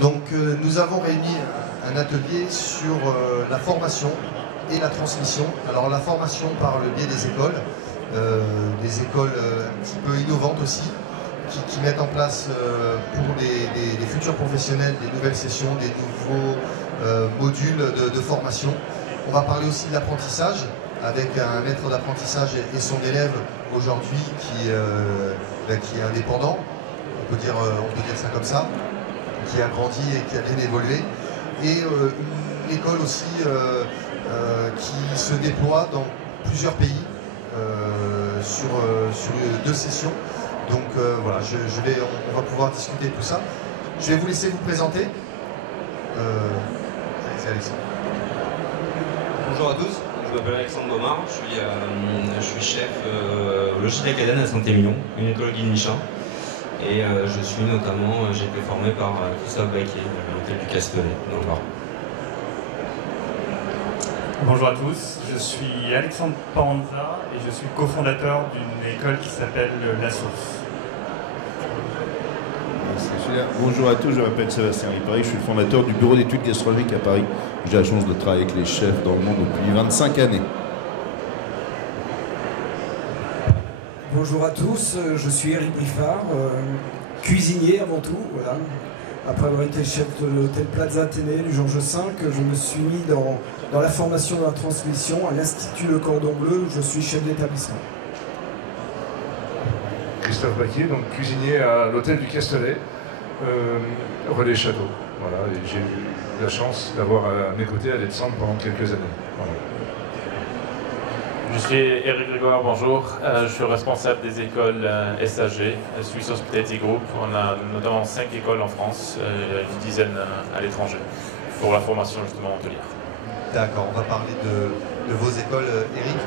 Donc nous avons réuni un atelier sur la formation et la transmission. Alors la formation par le biais des écoles un petit peu innovantes aussi, qui mettent en place pour les futurs professionnels des nouvelles sessions, des nouveaux modules de formation. On va parler aussi de l'apprentissage avec un maître d'apprentissage et son élève aujourd'hui qui est indépendant, on peut dire ça comme ça, qui a grandi et qui a bien évolué, et une école aussi qui se déploie dans plusieurs pays sur 2 sessions. Donc voilà, on va pouvoir discuter de tout ça. Je vais vous laisser vous présenter. C'est Alexandre. Bonjour à tous, je m'appelle Alexandre Baumard, je suis chef logiciel Cadenne à Saint-Émilion, une école guide Michelin. Et j'ai été formé par Christophe Baquier, de l'hôtel du Castellet, dans le Var. Bonjour à tous, je suis Alexandre Panza et je suis cofondateur d'une école qui s'appelle La Source. Bonjour à tous, je m'appelle Sébastien Ripari, je suis le fondateur du bureau d'études gastronomiques à Paris. J'ai la chance de travailler avec les chefs dans le monde depuis 25 années. Bonjour à tous, je suis Eric Briffard, cuisinier avant tout, voilà. Après avoir été chef de l'hôtel Plaza Athénée du Georges V, je me suis mis dans la formation de la transmission à l'Institut Le Cordon Bleu, où je suis chef d'établissement. Christophe Baquier, donc cuisinier à l'hôtel du Castellet, Relais Château. Voilà, et j'ai eu la chance d'avoir à mes côtés Alexandre pendant quelques années. Voilà. Je suis Eric Grégoire, bonjour. Je suis responsable des écoles SAG, Swiss Hospitality Group. On a notamment 5 écoles en France, une dizaine à l'étranger, pour la formation justement hôtelière. D'accord, on va parler de vos écoles, Eric.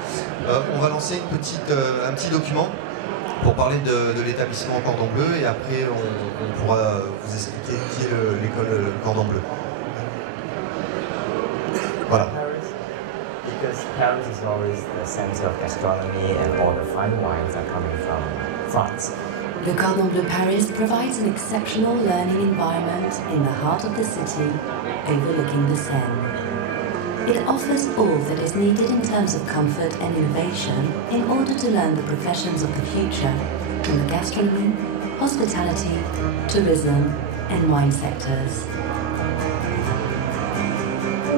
On va lancer un petit document pour parler de l'établissement Cordon Bleu et après on pourra vous expliquer qui est l'école Cordon Bleu. Voilà. Because Paris is always the center of gastronomy and all the fine wines are coming from France. Le Cordon Bleu Paris provides an exceptional learning environment in the heart of the city, overlooking the Seine. It offers all that is needed in terms of comfort and innovation in order to learn the professions of the future in the gastronomy, hospitality, tourism and wine sectors.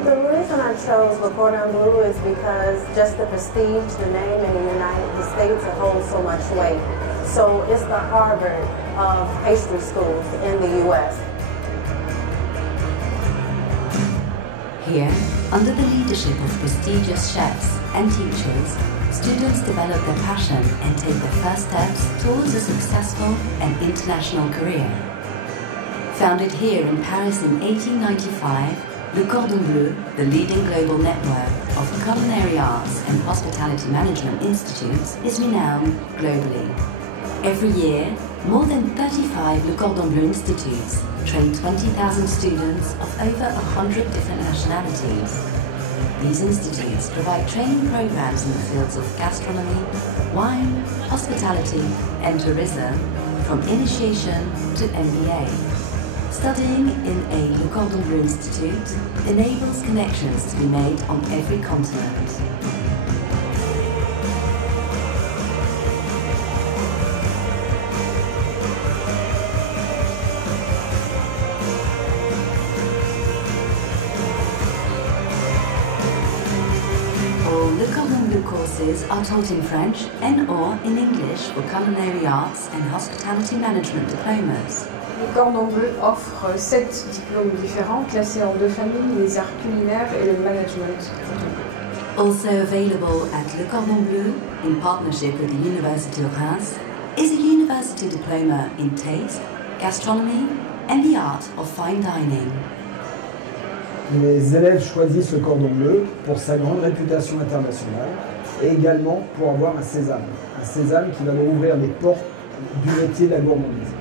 The reason I chose Le Cordon Bleu is because just the prestige, the name in the United States, it holds so much weight. So it's the Harvard of pastry schools in the U.S. Here, under the leadership of prestigious chefs and teachers, students develop their passion and take their first steps towards a successful and international career. Founded here in Paris in 1895, Le Cordon Bleu, the leading global network of culinary arts and hospitality management institutes, is renowned globally. Every year, more than 35 Le Cordon Bleu institutes train 20,000 students of over 100 different nationalities. These institutes provide training programs in the fields of gastronomy, wine, hospitality and tourism, from initiation to MBA. Studying in a Le Cordon Bleu Institute enables connections to be made on every continent. All Le Cordon Bleu courses are taught in French and/or in English for culinary arts and hospitality management diplomas. Le Cordon Bleu offre 7 diplômes différents classés en 2 familles, les arts culinaires et le management. Also available at Le Cordon Bleu, in partnership with the University of Reims, is a university diploma in taste, gastronomy and the art of fine dining. Les élèves choisissent Le Cordon Bleu pour sa grande réputation internationale et également pour avoir un sésame qui va leur ouvrir les portes du métier de la gourmandise.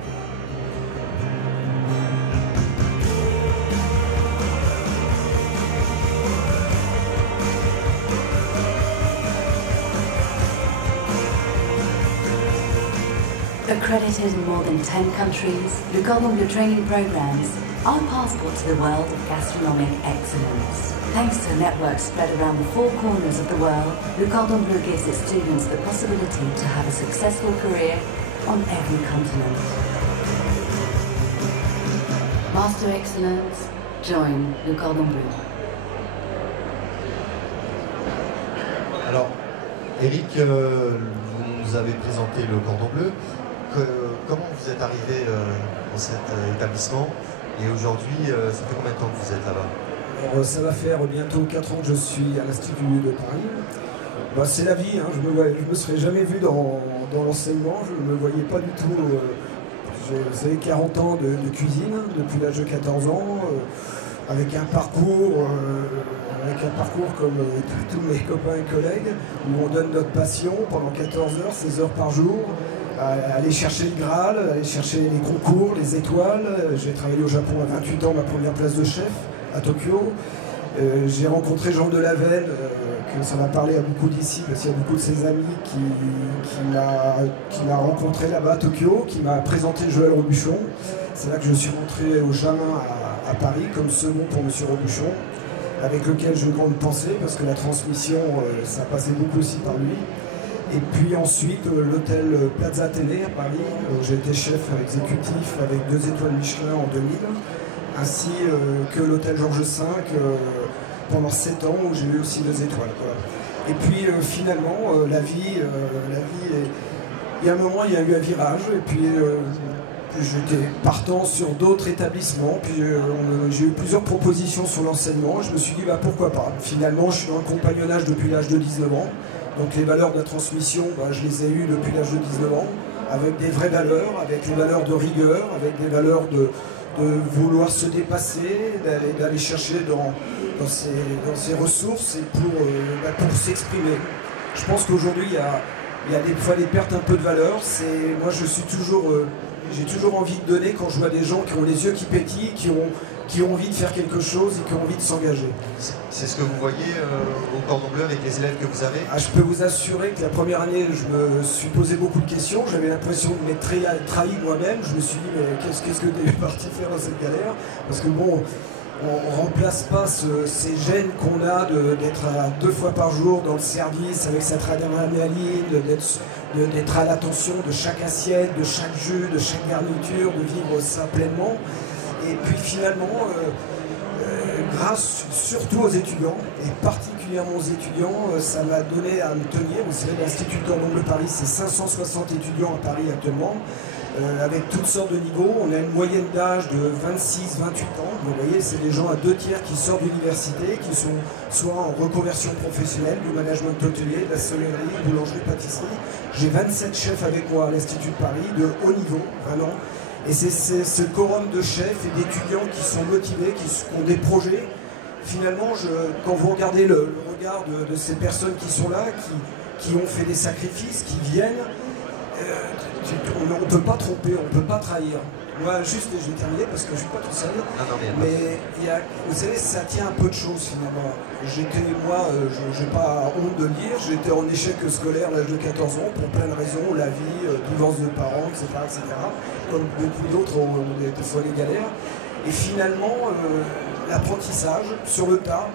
Accredited in more than 10 countries, Le Cordon Bleu training programs our passport to the world of gastronomic excellence. Thanks to a network spread around the 4 corners of the world, Le Cordon Bleu gives its students the possibility to have a successful career on every continent. Master Excellence, join Le Cordon Bleu. Alors, Eric, vous nous avez présenté le Cordon Bleu. Comment vous êtes arrivé dans cet établissement? Et aujourd'hui, ça fait combien de temps que vous êtes là-bas? Ça va faire bientôt 4 ans que je suis à l'Institut de Paris. Bah, c'est la vie, hein. Je me serais jamais vu dans l'enseignement, je ne me voyais pas du tout. J'ai 40 ans de cuisine depuis l'âge de 14 ans, avec un parcours comme tous mes copains et collègues, où on donne notre passion pendant 14 heures, 16 heures par jour, aller chercher le Graal, aller chercher les concours, les étoiles. J'ai travaillé au Japon à 28 ans, ma première place de chef à Tokyo. J'ai rencontré Jean Delavenne, que ça m'a parlé à beaucoup d'ici, parce qu'il y a beaucoup de ses amis qui m'a rencontré là-bas à Tokyo, qui m'a présenté Joël Robuchon. C'est là que je suis rentré au Jamin à Paris, comme second pour M. Robuchon, avec lequel j'ai une grande pensée, parce que la transmission, ça passait beaucoup aussi par lui. Et puis ensuite, l'hôtel Plaza Télé à Paris, j'ai été chef exécutif avec 2 étoiles Michelin en 2000, ainsi que l'hôtel Georges V pendant 7 ans où j'ai eu aussi 2 étoiles. Quoi. Et puis finalement, la vie il y a un moment, il y a eu un virage, et puis j'étais partant sur d'autres établissements, puis j'ai eu plusieurs propositions sur l'enseignement. Je me suis dit, bah, pourquoi pas. Finalement, je suis dans le compagnonnage depuis l'âge de 19 ans, donc les valeurs de la transmission, bah, je les ai eues depuis l'âge de 19 ans, avec des vraies valeurs, avec les valeurs de rigueur, avec des valeurs de vouloir se dépasser, d'aller chercher dans ses ressources et pour s'exprimer. Je pense qu'aujourd'hui, il y a des fois des pertes un peu de valeur. Moi, j'ai toujours envie de donner quand je vois des gens qui ont les yeux qui pétillent, qui ont envie de faire quelque chose et qui ont envie de s'engager. C'est ce que vous voyez au Cordon Bleu avec les élèves que vous avez? Je peux vous assurer que la première année, je me suis posé beaucoup de questions. J'avais l'impression de m'être trahi moi-même. Je me suis dit, mais qu'est-ce que tu es parti faire dans cette galère? Parce que bon, on ne remplace pas ces gènes qu'on a d'être 2 fois par jour dans le service avec cette adrénaline, d'être à l'attention de chaque assiette, de chaque jus, de chaque garniture, de vivre ça pleinement. Et puis finalement, grâce surtout aux étudiants, et particulièrement aux étudiants, ça m'a donné à me tenir. Vous savez, l'Institut Cordon Bleu Paris, c'est 560 étudiants à Paris actuellement, avec toutes sortes de niveaux. On a une moyenne d'âge de 26-28 ans. Vous voyez, c'est des gens à 2 tiers qui sortent d'université, qui sont soit en reconversion professionnelle, du management hôtelier, de la sellerie, boulangerie, pâtisserie. J'ai 27 chefs avec moi à l'Institut de Paris, de haut niveau, vraiment. Et c'est ce quorum de chefs et d'étudiants qui sont motivés, qui ont des projets. Finalement, quand vous regardez le regard de ces personnes qui sont là, qui ont fait des sacrifices, qui viennent, on ne peut pas tromper, on ne peut pas trahir. Moi, juste, je vais terminer parce que je ne suis pas tout seul, mais vous savez, ça tient un peu de choses finalement. Moi, je n'ai pas honte de le dire, j'étais en échec scolaire à l'âge de 14 ans pour plein de raisons, la vie, divorce de parents, etc. Comme beaucoup d'autres ont des fois des galères. Et finalement, l'apprentissage sur le tas,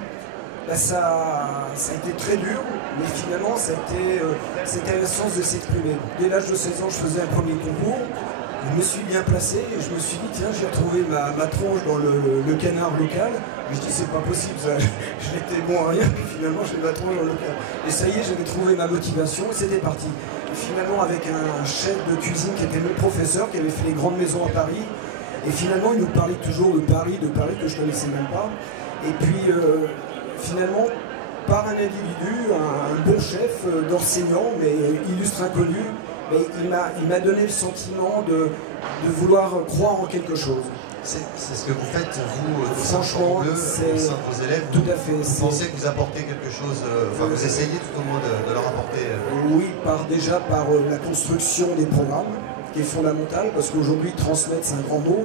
là, ça a été très dur, mais finalement, c'était un sens de s'exprimer. Dès l'âge de 16 ans, je faisais un premier concours. Je me suis bien placé et je me suis dit, tiens, j'ai retrouvé ma tronche dans le canard local. Je dis, c'est pas possible, ça. J'étais bon à rien, puis finalement, j'ai ma tronche dans le canard. Et ça y est, j'avais trouvé ma motivation et c'était parti. Et finalement, avec un chef de cuisine qui était mon professeur, qui avait fait les grandes maisons à Paris, et finalement, il nous parlait toujours de Paris que je connaissais même pas. Et puis, finalement, par un individu, un bon chef d'enseignant, mais illustre inconnu, mais il m'a donné le sentiment de vouloir croire en quelque chose. C'est ce que vous faites, vous, franchement, au sein de vos élèves. Tout à fait. Vous pensez que vous apportez quelque chose, enfin vous essayez tout au moins de leur apporter Oui, déjà par la construction des programmes, qui est fondamentale, parce qu'aujourd'hui, transmettre, c'est un grand mot.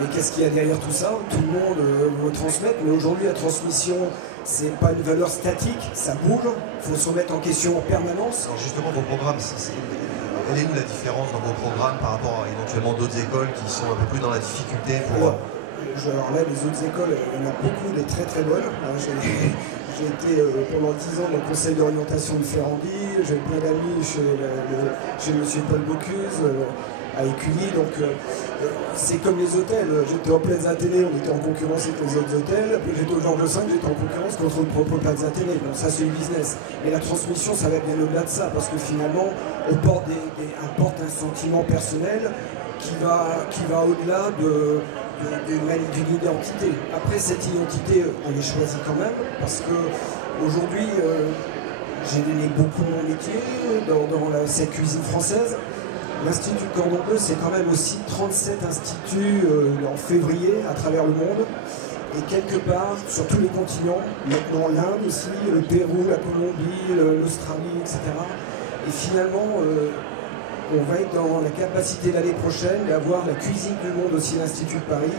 Mais qu'est-ce qu'il y a derrière tout ça? Tout le monde veut transmettre, mais aujourd'hui, la transmission, c'est pas une valeur statique, ça bouge, il faut se remettre en question en permanence. Alors justement, vos programmes, quelle est la différence dans vos programmes par rapport à éventuellement d'autres écoles qui sont un peu plus dans la difficulté pour... alors là, les autres écoles, il y en a beaucoup des très très bonnes. J'ai été pendant 10 ans dans le conseil d'orientation de Ferrandi, j'ai plein d'amis chez M. Paul Bocuse, à Écully, donc c'est comme les hôtels. J'étais en Plaza Athénée, on était en concurrence avec les autres hôtels, puis j'étais au Georges V, j'étais en concurrence contre le propre Plaza Athénée. Donc ça c'est le business. Mais la transmission, ça va bien au-delà de ça, parce que finalement, on porte un sentiment personnel qui va au-delà d'une identité. Après, cette identité, on les choisit quand même, parce qu'aujourd'hui, j'ai donné beaucoup mon métier dans cette cuisine française. L'Institut Cordon Bleu, c'est quand même aussi 37 instituts en février à travers le monde. Et quelque part, sur tous les continents, maintenant l'Inde aussi, le Pérou, la Colombie, l'Australie, etc. Et finalement, on va être dans la capacité l'année prochaine d'avoir la cuisine du monde aussi, l'Institut de Paris,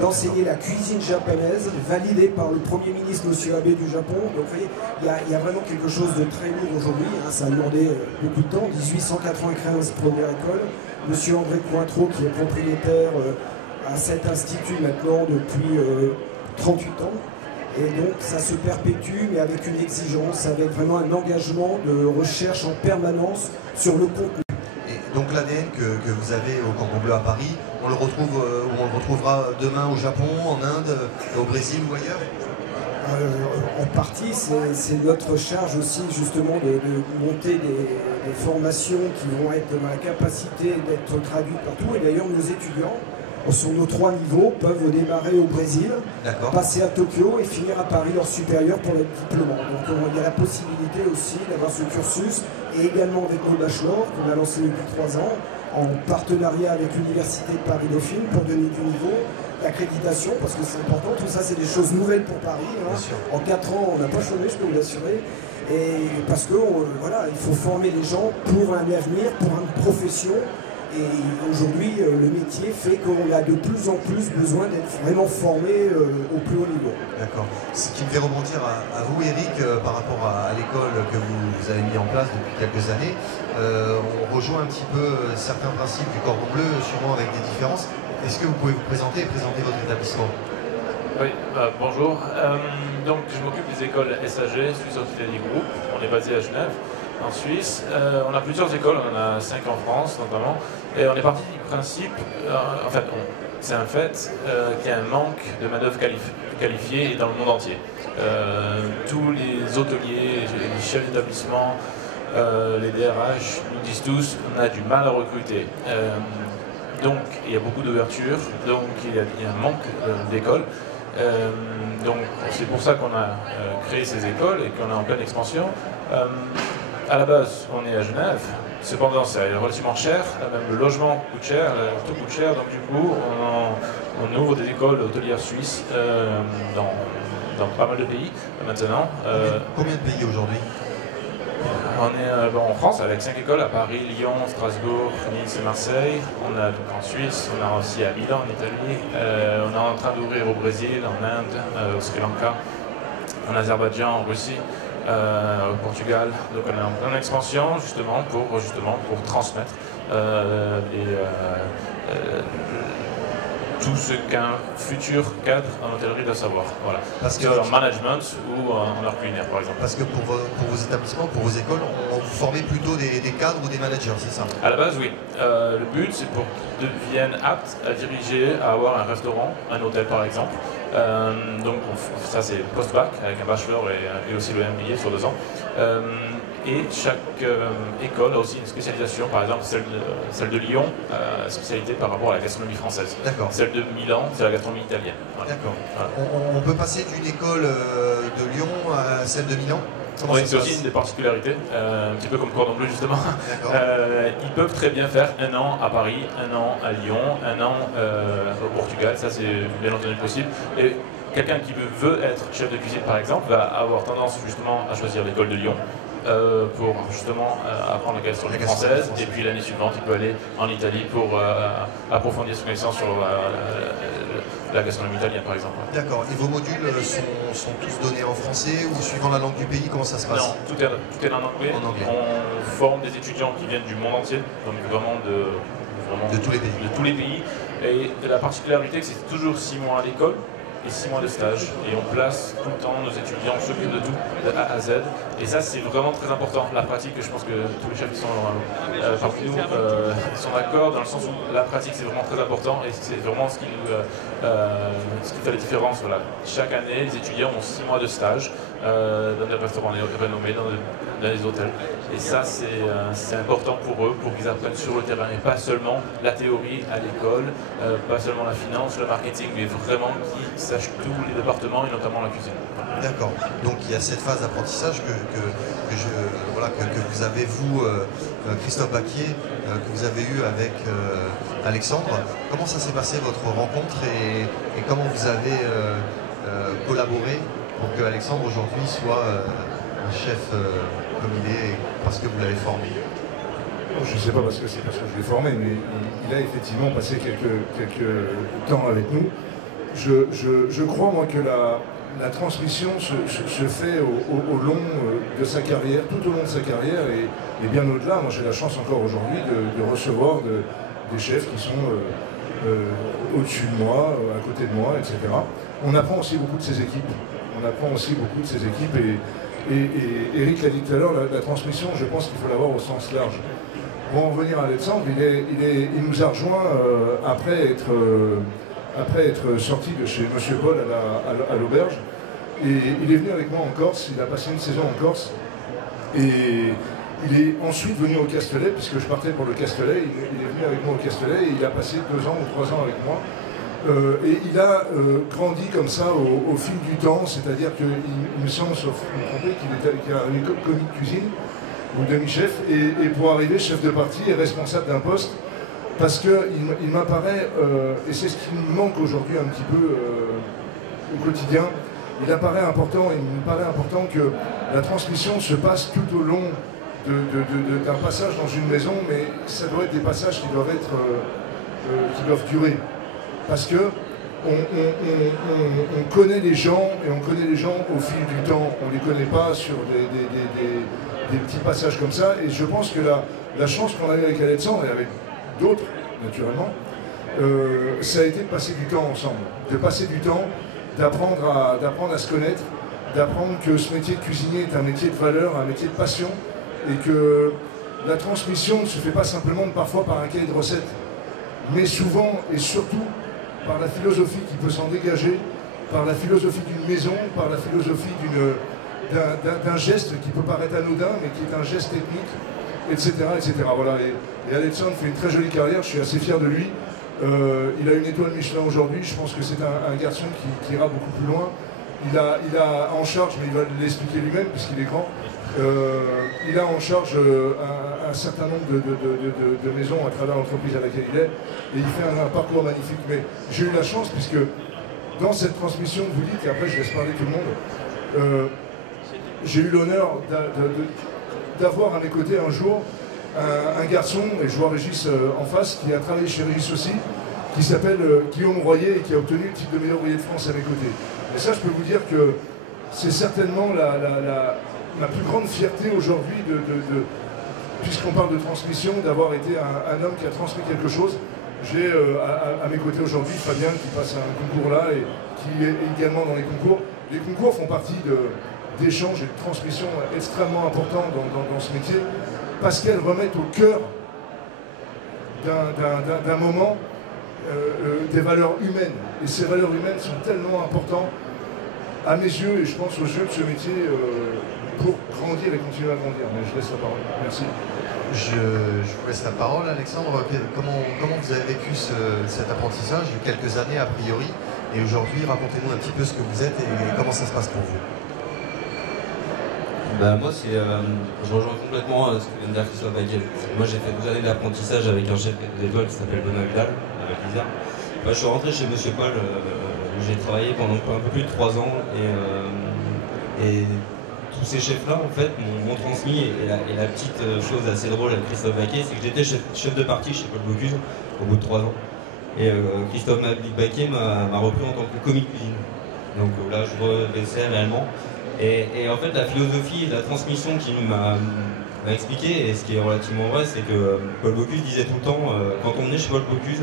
d'enseigner la cuisine japonaise, validée par le Premier ministre M. Abe du Japon. Donc vous voyez, il y a vraiment quelque chose de très lourd aujourd'hui. Hein, ça a demandé beaucoup de temps. 1895, première école. M. André Cointreau, qui est propriétaire à cet institut maintenant depuis 38 ans. Et donc ça se perpétue, mais avec une exigence, avec vraiment un engagement de recherche en permanence sur le contenu. Donc l'ADN que vous avez au Cordon Bleu à Paris, on le retrouvera demain au Japon, en Inde, au Brésil ou ailleurs? En partie, c'est notre charge aussi justement de monter des formations qui vont être dans la capacité d'être traduites partout. Et d'ailleurs, nos étudiants, sur nos 3 niveaux, peuvent démarrer au Brésil, passer à Tokyo et finir à Paris leur supérieur pour être diplômant. Donc il y a la possibilité aussi d'avoir ce cursus, et également avec nos bachelors qu'on a lancé depuis 3 ans, en partenariat avec l'Université de Paris-Dauphine pour donner du niveau, l'accréditation, parce que c'est important. Tout ça, c'est des choses nouvelles pour Paris. Hein. En 4 ans, on n'a pas chômé, je peux vous l'assurer. Et parce que voilà, il faut former les gens pour un avenir, pour une profession. Et aujourd'hui, le métier fait qu'on a de plus en plus besoin d'être vraiment formé au plus haut niveau. D'accord. Ce qui me fait rebondir à vous, Eric, par rapport à l'école que vous avez mis en place depuis quelques années. On rejoint un petit peu certains principes du Cordon Bleu, sûrement avec des différences. Est-ce que vous pouvez vous présenter et présenter votre établissement? Oui, bonjour. Donc, je m'occupe des écoles SAG, Swiss Hospitality Group. On est basé à Genève, en Suisse. On a plusieurs écoles, on en a 5 en France notamment. Et on est parti du principe, en fait, c'est un fait, qu'il y a un manque de main-d'œuvre qualifiée dans le monde entier. Tous les hôteliers, les chefs d'établissement, les DRH nous disent tous qu'on a du mal à recruter. Donc il y a beaucoup d'ouverture, donc il y a un manque d'écoles. Donc c'est pour ça qu'on a créé ces écoles et qu'on est en pleine expansion. À la base, on est à Genève, cependant c'est relativement cher, même le logement coûte cher, tout coûte cher, donc du coup on ouvre des écoles hôtelières suisses dans pas mal de pays maintenant. Combien de pays aujourd'hui? On est en France avec 5 écoles à Paris, Lyon, Strasbourg, Nice et Marseille. On a en Suisse, on a aussi à Milan en Italie. On est en train d'ouvrir au Brésil, en Inde, au Sri Lanka, en Azerbaïdjan, en Russie, au Portugal. Donc on est en pleine expansion justement pour transmettre tout ce qu'un futur cadre en hôtellerie doit savoir. Voilà. Parce que en management ou en art culinaire par exemple. Parce que pour vos établissements, pour vos écoles, on vous formez plutôt des cadres ou des managers, c'est ça? À la base, oui. Le but, c'est pour qu'ils deviennent aptes à diriger, à avoir un restaurant, un hôtel par exemple. Donc ça c'est post-bac avec un bachelor et aussi le MBA sur 2 ans. Et chaque école a aussi une spécialisation, par exemple celle de Lyon, spécialité par rapport à la gastronomie française. D'accord. Celle de Milan, c'est la gastronomie italienne. Voilà. D'accord. Voilà. On peut passer d'une école de Lyon à celle de Milan? Oui, c'est aussi une des particularités, un petit peu comme Cordon Bleu justement. Ils peuvent très bien faire 1 an à Paris, 1 an à Lyon, 1 an au Portugal, ça c'est bien entendu possible. Et quelqu'un qui veut être chef de cuisine par exemple va avoir tendance justement à choisir l'école de Lyon. Pour justement apprendre la gastronomie française, et puis l'année suivante il peut aller en Italie pour approfondir son connaissance sur la gastronomie italienne par exemple. D'accord, et vos modules sont tous donnés en français ou suivant la langue du pays, comment ça se passe? Non, tout est en anglais. On forme des étudiants qui viennent du monde entier, donc vraiment de tous les pays. Et la particularité, c'est que c'est toujours 6 mois à l'école et 6 mois de stage. Et on place tout le temps nos étudiants, on s'occupe de tout, de A à Z. Et ça, c'est vraiment très important. La pratique, je pense que tous les chefs qui sont parmi nous sont d'accord, dans le sens où la pratique, c'est vraiment très important. Et c'est vraiment ce qui fait la différence. Voilà. Chaque année, les étudiants ont 6 mois de stage dans des restaurants renommés, dans des hôtels. Et ça, c'est important pour eux, pour qu'ils apprennent sur le terrain. Et pas seulement la théorie à l'école, pas seulement la finance, le marketing, mais vraiment qu'ils sachent tous les départements et notamment la cuisine. D'accord. Donc il y a cette phase d'apprentissage que vous avez, vous, Christophe Baquier, que vous avez eu avec Alexandre. Comment ça s'est passé votre rencontre et comment vous avez collaboré pour que Alexandre aujourd'hui soit un chef comme il est, parce que vous l'avez formé? Je ne sais pas parce que c'est parce que je l'ai formé, mais il a effectivement passé quelques temps avec nous. Je crois, moi, que la transmission se fait au long de sa carrière, tout au long de sa carrière, et bien au-delà. Moi, j'ai la chance encore aujourd'hui de recevoir des chefs qui sont au-dessus de moi, à côté de moi, etc. On apprend aussi beaucoup de ces équipes. Et Eric l'a dit tout à l'heure, la transmission, je pense qu'il faut l'avoir au sens large. Pour en revenir à Alexandre, il nous a rejoint après être sorti de chez Monsieur Paul à l'auberge. Et il est venu avec moi en Corse, il a passé une saison en Corse. Et il est ensuite venu au Castellet, puisque je partais pour le Castellet. Il est venu avec moi au Castellet et il a passé 2 ans ou 3 ans avec moi. Et il a grandi comme ça au fil du temps, c'est-à-dire qu'il me semble, sauf me tromper, qu'il a arrivé commis de cuisine ou demi-chef, et pour arriver chef de partie et responsable d'un poste, parce qu'il m'apparaît, et c'est ce qui me manque aujourd'hui un petit peu au quotidien, il me paraît important que la transmission se passe tout au long d'un passage dans une maison, mais ça doit être des passages qui doivent durer. Parce que on connaît les gens, et on connaît les gens au fil du temps. On ne les connaît pas sur des petits passages comme ça. Et je pense que la chance qu'on a eu avec Alexandre, et avec d'autres, naturellement, ça a été de passer du temps ensemble. De passer du temps, d'apprendre à se connaître, d'apprendre que ce métier de cuisinier est un métier de valeur, un métier de passion, et que la transmission ne se fait pas simplement parfois par un cahier de recettes, mais souvent et surtout par la philosophie qui peut s'en dégager, par la philosophie d'une maison, par la philosophie d'un geste qui peut paraître anodin, mais qui est un geste technique, etc. etc. Voilà. Et Alexandre fait une très jolie carrière, je suis assez fier de lui. Il a une étoile Michelin aujourd'hui, je pense que c'est un garçon qui ira beaucoup plus loin. Il a en charge, mais il va l'expliquer lui-même puisqu'il est grand, il a en charge un certain nombre de maisons à travers l'entreprise à laquelle il est, et il fait un parcours magnifique. Mais j'ai eu la chance, puisque dans cette transmission, vous dites, et après je laisse parler tout le monde, j'ai eu l'honneur d'avoir à mes côtés un jour un garçon, et je vois Régis en face, qui a travaillé chez Régis aussi, qui s'appelle Guillaume Royer et qui a obtenu le titre de meilleur ouvrier de France à mes côtés. Et ça, je peux vous dire que c'est certainement ma plus grande fierté aujourd'hui, puisqu'on parle de transmission, d'avoir été un homme qui a transmis quelque chose. J'ai à mes côtés aujourd'hui Fabien qui passe un concours là et qui est également dans les concours. Les concours font partie d'échanges et de transmissions extrêmement importants dans ce métier, parce qu'elles remettent au cœur d'un moment des valeurs humaines. Et ces valeurs humaines sont tellement importantes à mes yeux, et je pense aux yeux de ce métier, pour grandir et continuer à grandir. Mais je laisse la parole. Merci. Je vous laisse la parole, Alexandre. Comment vous avez vécu cet apprentissage, il y a quelques années a priori, et aujourd'hui, racontez-nous un petit peu ce que vous êtes et comment ça se passe pour vous. Moi, je rejoins complètement ce que vient de dire Christophe Baquier. Moi, j'ai fait 12 années d'apprentissage avec un chef d'étoile qui s'appelle Benoît Vidal, avec Lisa. Je suis rentré chez Monsieur Paul, où j'ai travaillé pendant un peu plus de 3 ans, et tous ces chefs-là, en fait, m'ont transmis, et la petite chose assez drôle avec Christophe Baquier, c'est que j'étais chef de partie chez Paul Bocuse au bout de 3 ans. Et Christophe Baquier m'a repris en tant que commis de cuisine. Donc là, je rebaissais réellement. Et en fait, la philosophie et la transmission qu'il m'a expliqué, et ce qui est relativement vrai, c'est que Paul Bocuse disait tout le temps, quand on venait chez Paul Bocuse,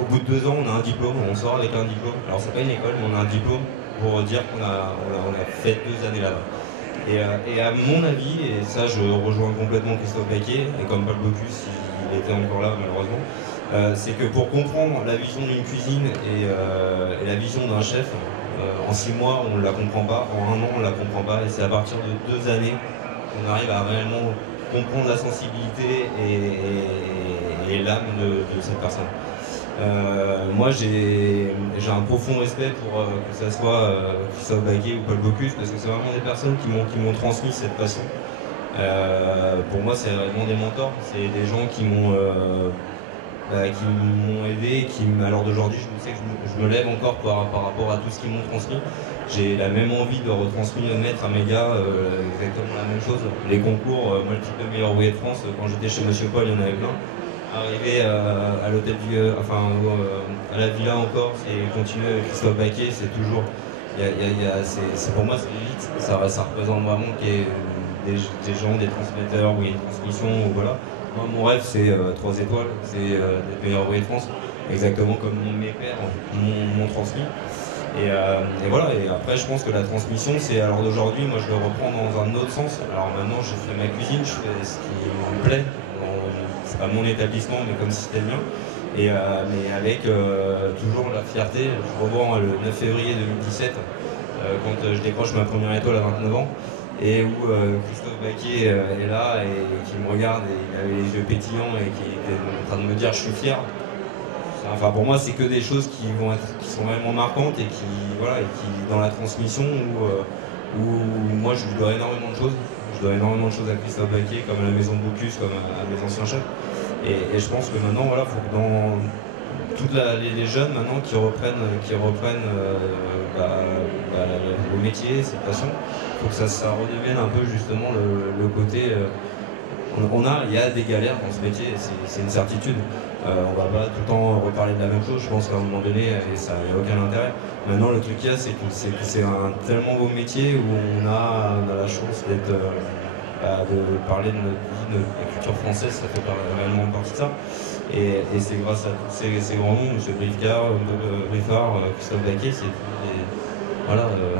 au bout de 2 ans, on a un diplôme, on sort avec un diplôme. Alors c'est pas une école, mais on a un diplôme pour dire qu'on a fait 2 années là-bas. Et à mon avis, et ça je rejoins complètement Christophe Baquet, et comme Paul Bocuse, il était encore là malheureusement, c'est que pour comprendre la vision d'une cuisine et la vision d'un chef, en 6 mois on ne la comprend pas, en 1 an on ne la comprend pas, et c'est à partir de 2 années qu'on arrive à réellement comprendre la sensibilité et l'âme de cette personne. Moi j'ai un profond respect pour que ce soit Christophe Baquet ou Paul Bocuse, parce que c'est vraiment des personnes qui m'ont transmis cette passion. Pour moi c'est vraiment des mentors, c'est des gens qui m'ont aidé, à l'heure d'aujourd'hui je sais que je me lève encore par rapport à tout ce qu'ils m'ont transmis. J'ai la même envie de retransmettre à mes gars exactement la même chose. Les concours, moi le type de meilleur ouvrier de France, quand j'étais chez Monsieur Paul, il y en avait plein. Arriver à l'hôtel à la villa encore et continuer avec Christophe Baquet, c'est toujours, pour moi c'est l'élite, ça représente vraiment qu'il y ait des gens, des transmetteurs, où il y a une transmission, ou voilà. Moi mon rêve c'est 3 étoiles, c'est d'être meilleur ouvrier de France, exactement comme mes pères m'ont transmis. Et voilà, et après je pense que la transmission c'est, alors d'aujourd'hui, moi je le reprends dans un autre sens. Alors maintenant je fais ma cuisine, je fais ce qui me plaît. C'est pas mon établissement, mais comme si c'était le mien. Mais avec toujours la fierté. Je revois le 9 février 2017, quand je décroche ma première étoile à 29 ans, et où Christophe Baquet est là et qui me regarde, et il avait les yeux pétillants et qui était en train de me dire je suis fier. Enfin, pour moi, c'est que des choses qui sont vraiment marquantes et qui dans la transmission où moi je lui dois énormément de choses. Je dois énormément de choses à Christophe Baquet, comme à la maison de Bocuse, comme à mes anciens chefs. Et je pense que maintenant, voilà, faut que dans toutes les jeunes maintenant qui reprennent le métier, cette passion, il faut que ça redevienne un peu justement le côté. Il y a des galères dans ce métier, c'est une certitude. On va pas tout le temps reparler de la même chose, je pense qu'à un moment donné, ça n'y a aucun intérêt. Maintenant, le truc qu'il y a, c'est que c'est un tellement beau métier où on a la chance de parler de notre vie, de la culture française, ça fait réellement partie de ça. Et c'est grâce à tous ces grands noms, M. Briffard, Christophe Baquet,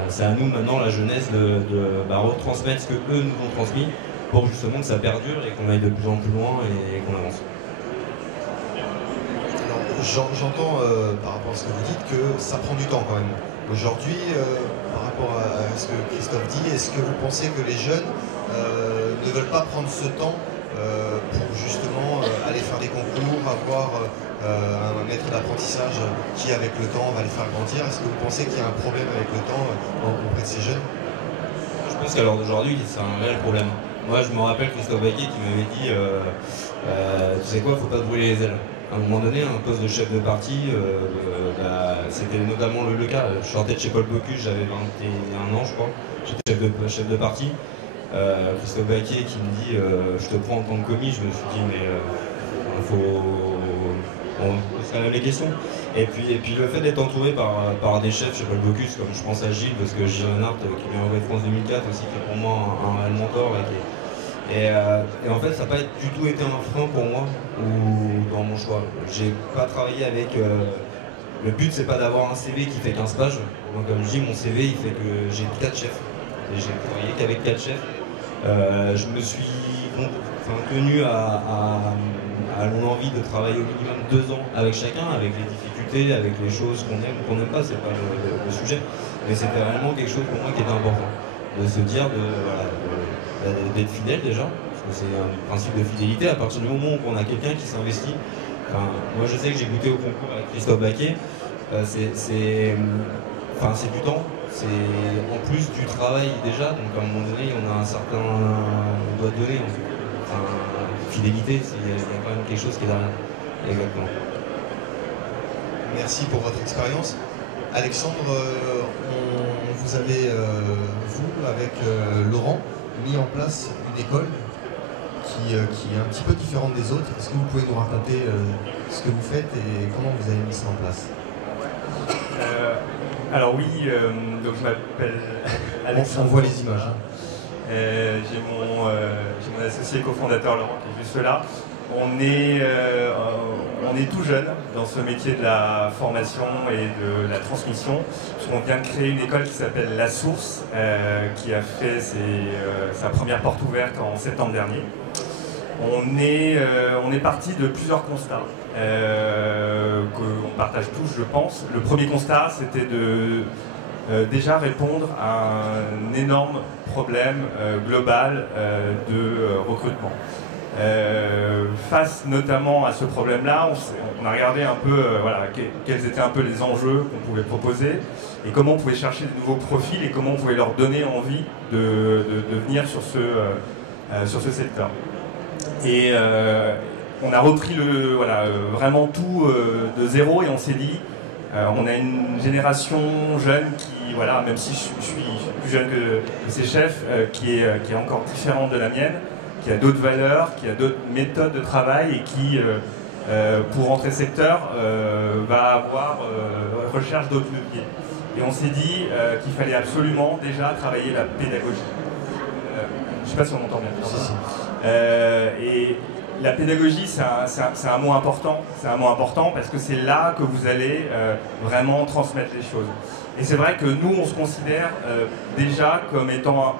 c'est à nous maintenant, la jeunesse, de retransmettre ce qu'eux nous ont transmis, pour justement que ça perdure et qu'on aille de plus en plus loin et qu'on avance. J'entends par rapport à ce que vous dites que ça prend du temps quand même. Aujourd'hui, par rapport à ce que Christophe dit, est-ce que vous pensez que les jeunes ne veulent pas prendre ce temps pour justement aller faire des concours, avoir un maître d'apprentissage qui avec le temps va les faire grandir? Est-ce que vous pensez qu'il y a un problème avec le temps auprès de ces jeunes? Je pense qu'à l'heure d'aujourd'hui, c'est un réel problème. Moi, je me rappelle Christophe Baquet qui m'avait dit tu sais quoi, faut pas te brûler les ailes. À un moment donné, un poste de chef de parti, c'était notamment le cas. Je sortais de chez Paul Bocuse, j'avais 21 ans, je crois. J'étais chef de parti. Christophe Baquet qui me dit je te prends en tant que commis. Je me suis dit mais on se calme les questions. Et puis le fait d'être entouré par des chefs chez Paul Bocuse, comme je pense à Gilles, parce que Gilles Renard, qui est meilleur ouvrier de France 2004 aussi, qui est pour moi un réel mentor. Et en fait, ça n'a pas du tout été un frein pour moi ou dans mon choix. J'ai pas travaillé avec. Le but, c'est pas d'avoir un CV qui fait 15 pages. Donc, comme je dis, mon CV, il fait que j'ai 4 chefs. Et j'ai travaillé qu'avec 4 chefs. Je me suis tenu à l'envie de travailler au minimum 2 ans avec chacun, avec les difficultés, avec les choses qu'on aime ou qu'on n'aime pas, c'est pas le sujet. Mais c'était vraiment quelque chose pour moi qui était important. De se dire d'être fidèle déjà, parce que c'est un principe de fidélité. À partir du moment où on a quelqu'un qui s'investit, moi je sais que j'ai goûté au concours avec Christophe Baquet, c'est du temps, c'est en plus du travail déjà, donc à un moment donné on a on doit donner, fidélité, il y a quand même quelque chose qui est derrière. Exactement. Merci pour votre expérience. Alexandre, vous avez, vous, avec Laurent, mis en place une école qui est un petit peu différente des autres. Est-ce que vous pouvez nous raconter ce que vous faites et comment vous avez mis ça en place? Alors oui, donc je m'appelle Alexandre. On voit les images. J'ai mon associé cofondateur Laurent qui est juste là. on est tout jeune dans ce métier de la formation et de la transmission. On vient de créer une école qui s'appelle La Source, qui a fait sa première porte ouverte en septembre dernier. On est parti de plusieurs constats qu'on partage tous, je pense. Le premier constat, c'était de déjà répondre à un énorme problème global de recrutement. Face notamment à ce problème-là, on a regardé un peu quels étaient un peu les enjeux qu'on pouvait proposer et comment on pouvait chercher de nouveaux profils et comment on pouvait leur donner envie de venir sur ce secteur. Et on a repris vraiment tout de zéro et on s'est dit on a une génération jeune qui, même si je suis plus jeune que ses chefs, qui est encore différente de la mienne, qui a d'autres valeurs, qui a d'autres méthodes de travail et qui, pour rentrer secteur, va avoir recherche d'autres leviers. Et on s'est dit qu'il fallait absolument déjà travailler la pédagogie. Je ne sais pas si on m'entend bien. Et la pédagogie, c'est un mot important. C'est un mot important parce que c'est là que vous allez vraiment transmettre les choses. Et c'est vrai que nous, on se considère déjà comme étant,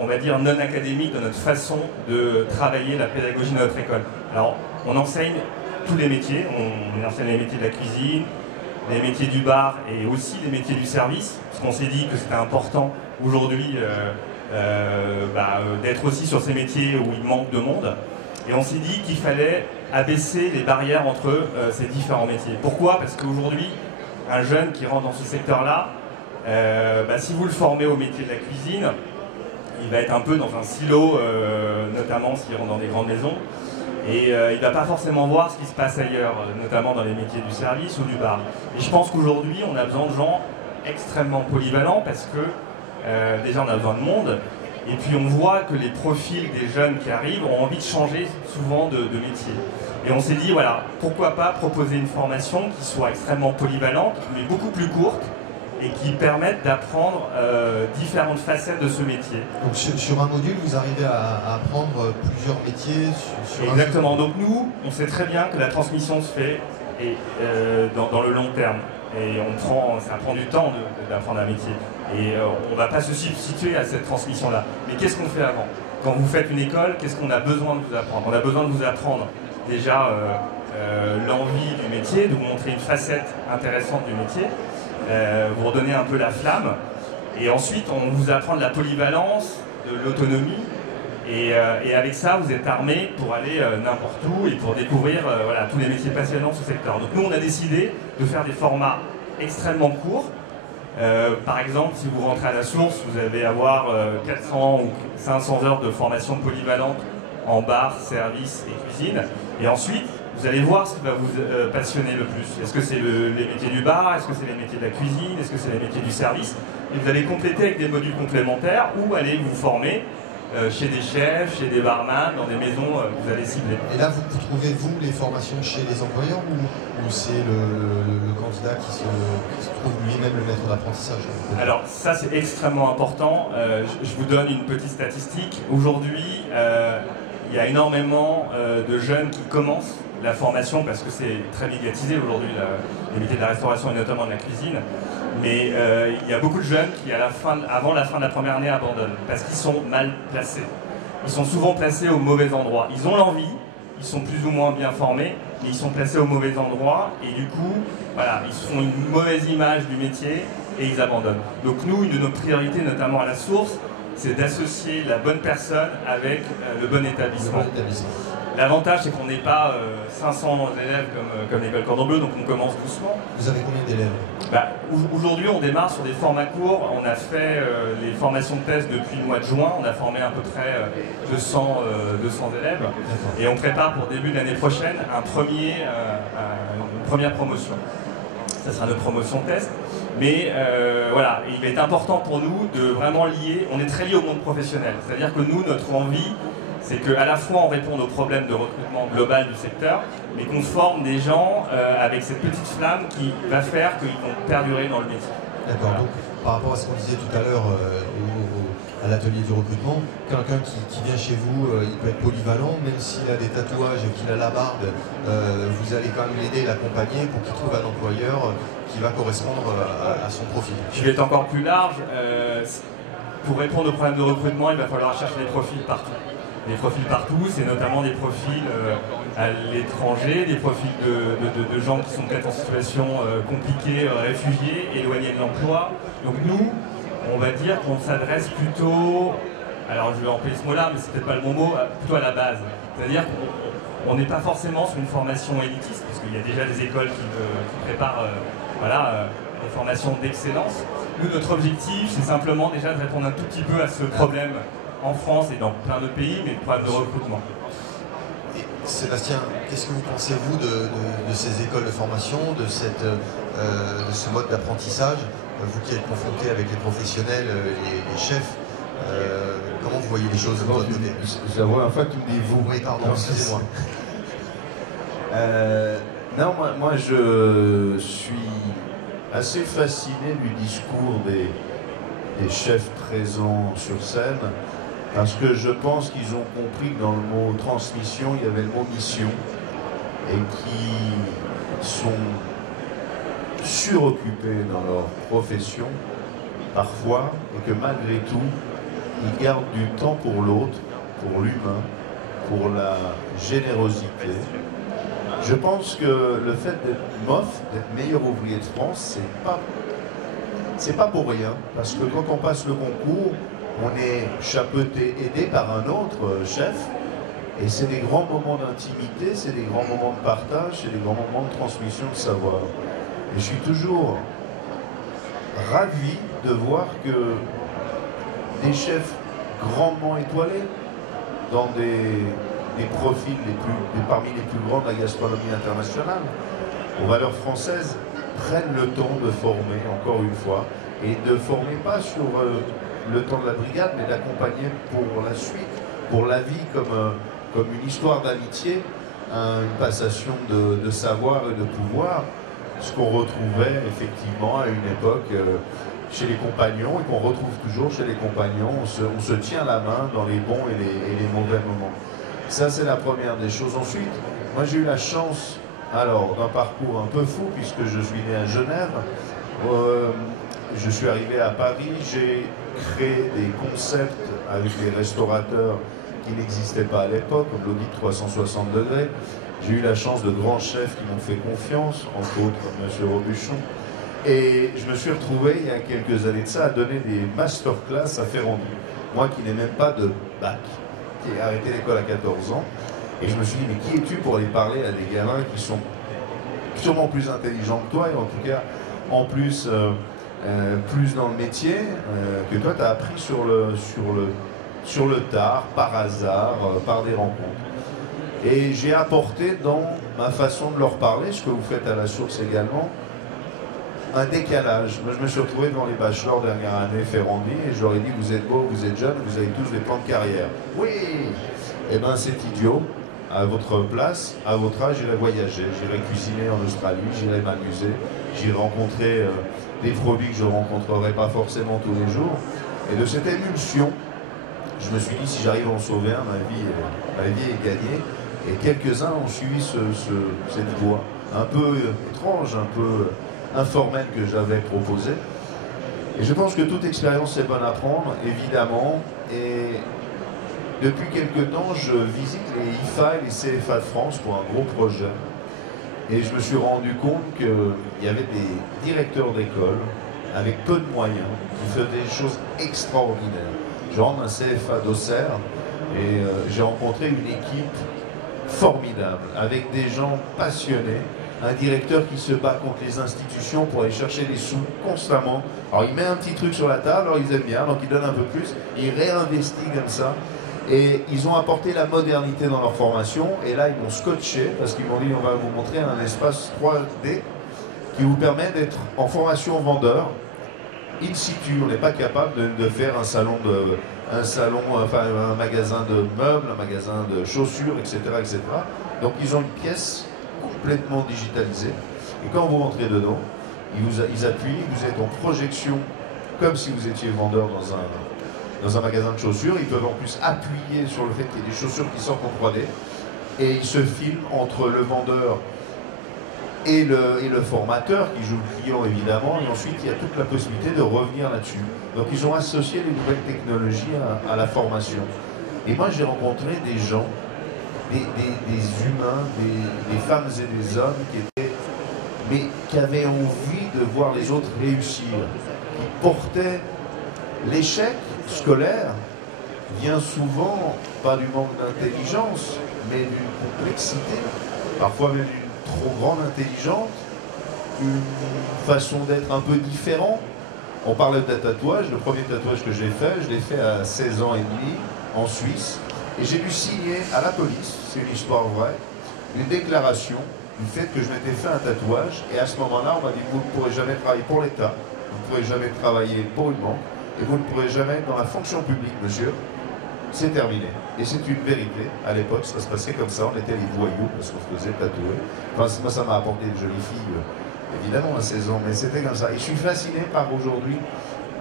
on va dire, non académique dans notre façon de travailler la pédagogie de notre école. Alors, on enseigne tous les métiers. On enseigne les métiers de la cuisine, les métiers du bar et aussi les métiers du service. Parce qu'on s'est dit que c'était important aujourd'hui d'être aussi sur ces métiers où il manque de monde. Et on s'est dit qu'il fallait abaisser les barrières entre ces différents métiers. Pourquoi? Parce qu'aujourd'hui, un jeune qui rentre dans ce secteur-là, si vous le formez au métier de la cuisine, il va être un peu dans un silo, notamment s'il rentre dans des grandes maisons, et il ne va pas forcément voir ce qui se passe ailleurs, notamment dans les métiers du service ou du bar. Et je pense qu'aujourd'hui, on a besoin de gens extrêmement polyvalents parce que déjà on a besoin de monde, et puis on voit que les profils des jeunes qui arrivent ont envie de changer souvent de métier. Et on s'est dit, pourquoi pas proposer une formation qui soit extrêmement polyvalente, mais beaucoup plus courte, et qui permettent d'apprendre différentes facettes de ce métier. Donc sur un module, vous arrivez à apprendre plusieurs métiers Exactement. Donc nous, on sait très bien que la transmission se fait dans le long terme. Et ça prend du temps d'apprendre un métier. Et on ne va pas se substituer à cette transmission-là. Mais qu'est-ce qu'on fait avant? Quand vous faites une école, qu'est-ce qu'on a besoin de vous apprendre? On a besoin de vous apprendre déjà l'envie du métier, de vous montrer une facette intéressante du métier, vous redonner un peu la flamme. Et ensuite, on vous apprend de la polyvalence, de l'autonomie. Et avec ça, vous êtes armé pour aller n'importe où et pour découvrir tous les métiers passionnants de ce secteur. Donc nous, on a décidé de faire des formats extrêmement courts. Par exemple, si vous rentrez à la source, vous allez avoir 400 ou 500 heures de formation polyvalente en bar, service et cuisine. Et ensuite, vous allez voir ce qui va vous passionner le plus. Est-ce que c'est les métiers du bar? Est-ce que c'est les métiers de la cuisine? Est-ce que c'est les métiers du service? Et vous allez compléter avec des modules complémentaires ou aller vous former chez des chefs, chez des barman, dans des maisons que vous allez cibler. Et là, vous trouvez, vous, les formations chez les employeurs ou c'est le candidat qui se trouve lui-même le maître d'apprentissage? Alors, ça, c'est extrêmement important. Je vous donne une petite statistique. Aujourd'hui, il y a énormément de jeunes qui commencent la formation parce que c'est très médiatisé aujourd'hui, les métiers de la restauration et notamment de la cuisine. Mais il y a beaucoup de jeunes qui, avant la fin de la première année, abandonnent parce qu'ils sont mal placés. Ils sont souvent placés au mauvais endroit. Ils ont l'envie, ils sont plus ou moins bien formés, mais ils sont placés au mauvais endroit et du coup, ils se font une mauvaise image du métier et ils abandonnent. Donc nous, une de nos priorités, notamment à la source, c'est d'associer la bonne personne avec le bon établissement. L'avantage, c'est qu'on n'est pas 500 élèves comme l'école Cordon Bleu, donc on commence doucement. Vous avez combien d'élèves? Aujourd'hui, on démarre sur des formats courts. On a fait les formations de thèse depuis le mois de juin. On a formé à peu près 200 élèves. Et on prépare pour début de l'année prochaine une première promotion. Ça sera notre promotion de test. Mais il est important pour nous de vraiment lier. On est très liés au monde professionnel. C'est-à-dire que nous, notre envie, c'est qu'à la fois on réponde aux problèmes de recrutement global du secteur, mais qu'on forme des gens avec cette petite flamme qui va faire qu'ils vont perdurer dans le métier. D'accord, donc par rapport à ce qu'on disait tout à l'heure à l'atelier du recrutement, quelqu'un qui vient chez vous, il peut être polyvalent, même s'il a des tatouages et qu'il a la barbe, vous allez quand même l'aider, l'accompagner pour qu'il trouve un employeur qui va correspondre à son profil. Je vais être encore plus large. Pour répondre aux problèmes de recrutement, il va falloir chercher des profils partout. Des profils partout, c'est notamment des profils à l'étranger, des profils de gens qui sont peut-être en situation compliquée, réfugiés, éloignés de l'emploi. Donc nous, on va dire qu'on s'adresse plutôt, alors je vais employer ce mot-là, mais c'est peut-être pas le bon mot, plutôt à la base. C'est-à-dire qu'on n'est pas forcément sur une formation élitiste, parce qu'il y a déjà des écoles qui préparent des formations d'excellence. Nous, notre objectif, c'est simplement déjà de répondre un tout petit peu à ce problème en France et dans plein d'autres pays, mais le problème de recrutement. Et Sébastien, qu'est-ce que vous pensez, vous, de ces écoles de formation, de ce mode d'apprentissage, vous qui êtes confronté avec les professionnels, les chefs, comment vous voyez les choses de votre côté? C'est la première fois que tu me dis vous. Oui, pardon, excusez-moi. Non, moi je suis assez fasciné du discours des chefs présents sur scène, parce que je pense qu'ils ont compris que dans le mot transmission, il y avait le mot mission, et qui sont suroccupés dans leur profession, parfois, et que malgré tout, ils gardent du temps pour l'autre, pour l'humain, pour la générosité. Je pense que le fait d'être MOF, d'être meilleur ouvrier de France, c'est pas pour rien, parce que quand on passe le concours, on est chapeauté, aidé par un autre chef, et c'est des grands moments d'intimité, c'est des grands moments de partage, c'est des grands moments de transmission de savoir. Et je suis toujours ravi de voir que des chefs grandement étoilés, dans des profils parmi les plus grands de la gastronomie internationale, aux valeurs françaises, prennent le temps de former, encore une fois, et de former pas sur le temps de la brigade, mais d'accompagner pour la suite, pour la vie, comme une histoire d'amitié, une passation de savoir et de pouvoir, ce qu'on retrouvait effectivement à une époque chez les compagnons, et qu'on retrouve toujours chez les compagnons. On se tient la main dans les bons et les mauvais moments. Ça, c'est la première des choses. Ensuite, moi j'ai eu la chance, alors, d'un parcours un peu fou, puisque je suis né à Genève. Je suis arrivé à Paris, j'ai créé des concepts avec les restaurateurs qui n'existaient pas à l'époque, comme l'audit 360 degrés. J'ai eu la chance de grands chefs qui m'ont fait confiance, entre autres M. Robuchon. Et je me suis retrouvé, il y a quelques années de ça, à donner des masterclass à Ferrandi. Moi qui n'ai même pas de bac, qui ai arrêté l'école à 14 ans. Et je me suis dit, mais qui es-tu pour aller parler à des gamins qui sont sûrement plus intelligents que toi, et en tout cas, en plus, plus dans le métier, que toi, tu as appris sur le tard, par hasard, par des rencontres. Et j'ai apporté dans ma façon de leur parler, ce que vous faites à la source également, un décalage. Moi, je me suis retrouvé devant les bachelors dernière année Ferrandi, et je leur ai dit, vous êtes beaux, vous êtes jeunes, vous avez tous des plans de carrière. Oui. Eh bien, c'est idiot. À votre place, à votre âge, j'irai voyager, j'irai cuisiner en Australie, j'irai m'amuser, j'irai rencontrer des produits que je ne rencontrerai pas forcément tous les jours. Et de cette émulsion, je me suis dit, si j'arrive à en sauver un, ma vie est gagnée. Et quelques-uns ont suivi cette voie un peu étrange, un peu informelle que j'avais proposée. Et je pense que toute expérience est bonne à prendre, évidemment. Et depuis quelques temps, je visite les IFA et les CFA de France pour un gros projet. Et je me suis rendu compte qu'il y avait des directeurs d'école avec peu de moyens qui faisaient des choses extraordinaires. Je rentre un CFA d'Auxerre et j'ai rencontré une équipe formidable avec des gens passionnés. Un directeur qui se bat contre les institutions pour aller chercher des sous constamment. Alors il met un petit truc sur la table, alors ils aiment bien, donc il donne un peu plus, il réinvestit comme ça. Et ils ont apporté la modernité dans leur formation, et là ils m'ont scotché, parce qu'ils m'ont dit on va vous montrer un espace 3D qui vous permet d'être en formation vendeur, in situ. On n'est pas capable de faire un magasin de meubles, un magasin de chaussures, etc., etc. Donc ils ont une pièce complètement digitalisée, et quand vous rentrez dedans, ils appuient, vous êtes en projection comme si vous étiez vendeur dans un magasin de chaussures. Ils peuvent en plus appuyer sur le fait qu'il y ait des chaussures qui sortent en 3D. Et ils se filment entre le vendeur et le formateur qui joue le client évidemment. Et ensuite, il y a toute la possibilité de revenir là-dessus. Donc ils ont associé les nouvelles technologies à la formation. Et moi, j'ai rencontré des gens, des humains, des femmes et des hommes qui avaient envie de voir les autres réussir, qui portaient l'échec scolaire vient souvent pas du manque d'intelligence, mais d'une complexité, parfois même d'une trop grande intelligence, une façon d'être un peu différent. On parlait de tatouage, le premier tatouage que j'ai fait, je l'ai fait à 16 ans et demi en Suisse, et j'ai dû signer à la police, c'est une histoire vraie, une déclaration du fait que je m'étais fait un tatouage, et à ce moment-là, on m'a dit, vous ne pourrez jamais travailler pour l'État, vous ne pourrez jamais travailler pour une banque, et vous ne pourrez jamais être dans la fonction publique, monsieur. C'est terminé. Et c'est une vérité. À l'époque, ça se passait comme ça. On était les voyous parce qu'on se faisait tatouer. Enfin, moi, ça m'a apporté une jolie fille, évidemment, à 16 ans, mais c'était comme ça. Et je suis fasciné par aujourd'hui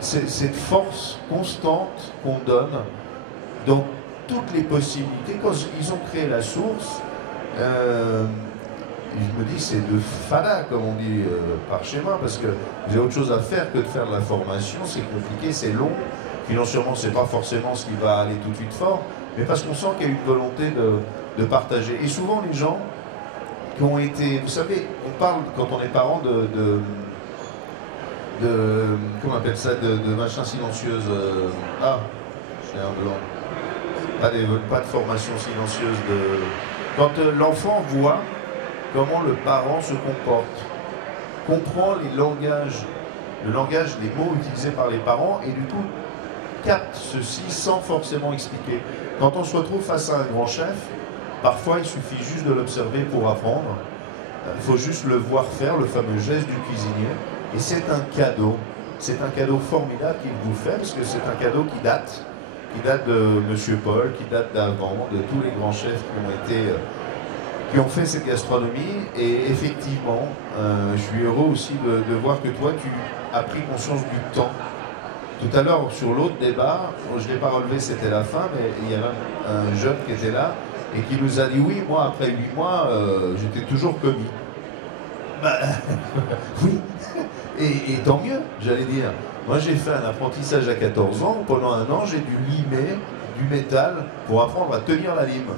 cette force constante qu'on donne dans toutes les possibilités. Quand ils ont créé la source, je me dis c'est de fada, comme on dit par chez moi, parce que j'ai autre chose à faire que de faire de la formation. C'est compliqué, c'est long. Financièrement, c'est pas forcément ce qui va aller tout de suite fort, mais parce qu'on sent qu'il y a une volonté de partager. Et souvent, les gens qui ont été... Vous savez, on parle, quand on est parent, comment on appelle ça, de machin silencieuse. Ah, j'ai un blanc. Pas de formation silencieuse. Quand l'enfant voit comment le parent se comporte, comprend les langages, les mots utilisés par les parents, et du coup, capte ceci sans forcément expliquer. Quand on se retrouve face à un grand chef, parfois il suffit juste de l'observer pour apprendre. Il faut juste le voir faire, le fameux geste du cuisinier. Et c'est un cadeau. C'est un cadeau formidable qu'il vous fait, parce que c'est un cadeau qui date de Monsieur Paul, qui date d'avant, de tous les grands chefs qui ont fait cette gastronomie. Et effectivement, je suis heureux aussi de voir que toi, tu as pris conscience du temps. Tout à l'heure, sur l'autre débat, je ne l'ai pas relevé, c'était la fin, mais il y avait un jeune qui était là et qui nous a dit, oui, moi, après 8 mois, j'étais toujours commis. Bah, oui, et tant mieux, j'allais dire. Moi, j'ai fait un apprentissage à 14 ans. Pendant un an, j'ai dû limer du métal pour apprendre à tenir la lime.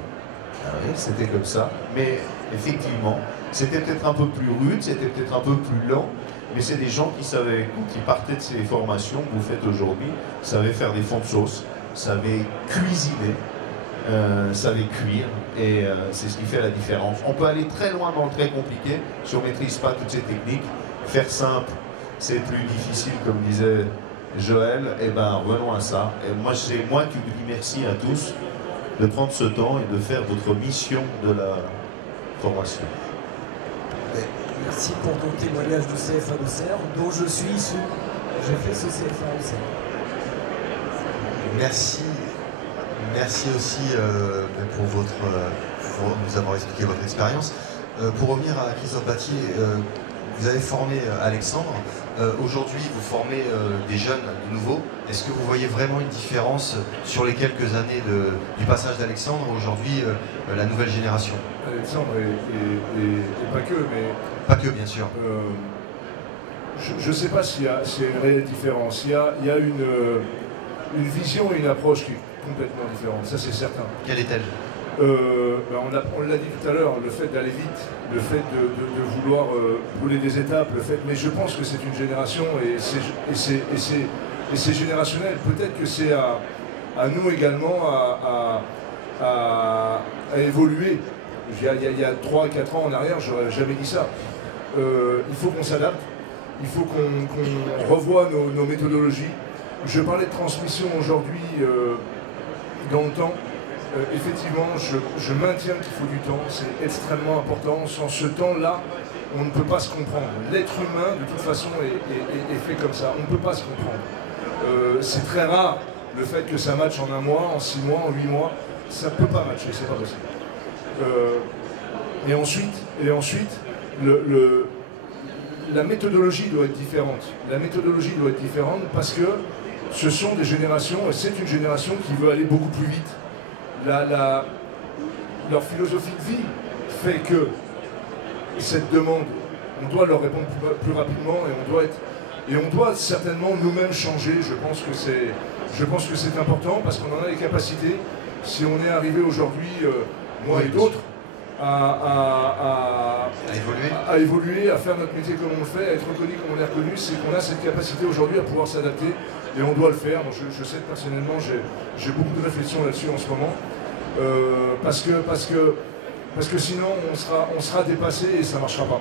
Ah oui, c'était comme ça. Mais effectivement, c'était peut-être un peu plus rude, c'était peut-être un peu plus lent. Mais c'est des gens qui savaient, qui partaient de ces formations que vous faites aujourd'hui, savaient faire des fonds de sauce, savaient cuisiner, savaient cuire, et c'est ce qui fait la différence. On peut aller très loin dans le très compliqué si on ne maîtrise pas toutes ces techniques. Faire simple, c'est plus difficile, comme disait Joël. Eh bien, revenons à ça. Et moi, c'est moi qui vous dis merci à tous de prendre ce temps et de faire votre mission de la formation. Merci pour ton témoignage du CFA d'Auxerre, dont je suis issu. J'ai fait ce CFA d'Auxerre. Merci. Merci aussi pour nous avoir expliqué votre expérience. Pour revenir à Christophe Battier, vous avez formé Alexandre. Aujourd'hui, vous formez des jeunes de nouveau. Est-ce que vous voyez vraiment une différence sur les quelques années du passage d'Alexandre aujourd'hui, la nouvelle génération? Alexandre et pas que, mais... Pas que, bien sûr. Je ne sais pas s'il y a une réelle différence. Il y a une vision et une approche qui est complètement différente, ça c'est certain. Quelle est-elle? On l'a dit tout à l'heure, le fait d'aller vite, le fait de vouloir brûler des étapes, mais je pense que c'est une génération et c'est générationnel. Peut-être que c'est à nous également à évoluer. Il y a 3 à 4 ans en arrière, j'aurais jamais dit ça. Il faut qu'on s'adapte, il faut qu'on revoie nos méthodologies. Je parlais de transmission aujourd'hui dans le temps. Effectivement, je maintiens qu'il faut du temps, c'est extrêmement important. Sans ce temps-là, on ne peut pas se comprendre. L'être humain, de toute façon, est fait comme ça. On ne peut pas se comprendre. C'est très rare le fait que ça matche en 1 mois, en 6 mois, en 8 mois. Ça ne peut pas matcher, c'est pas possible. Et ensuite la méthodologie doit être différente. La méthodologie doit être différente parce que ce sont des générations, et c'est une génération qui veut aller beaucoup plus vite. Leur philosophie de vie fait que cette demande, on doit leur répondre plus rapidement et on doit certainement nous-mêmes changer. Je pense que c'est important parce qu'on en a les capacités. Si on est arrivé aujourd'hui, moi et d'autres, à évoluer, à faire notre métier comme on le fait, à être reconnu comme on est reconnu, c'est qu'on a cette capacité aujourd'hui à pouvoir s'adapter et on doit le faire. Moi, je sais que personnellement, j'ai beaucoup de réflexions là-dessus en ce moment, parce que sinon on sera dépassé et ça ne marchera pas.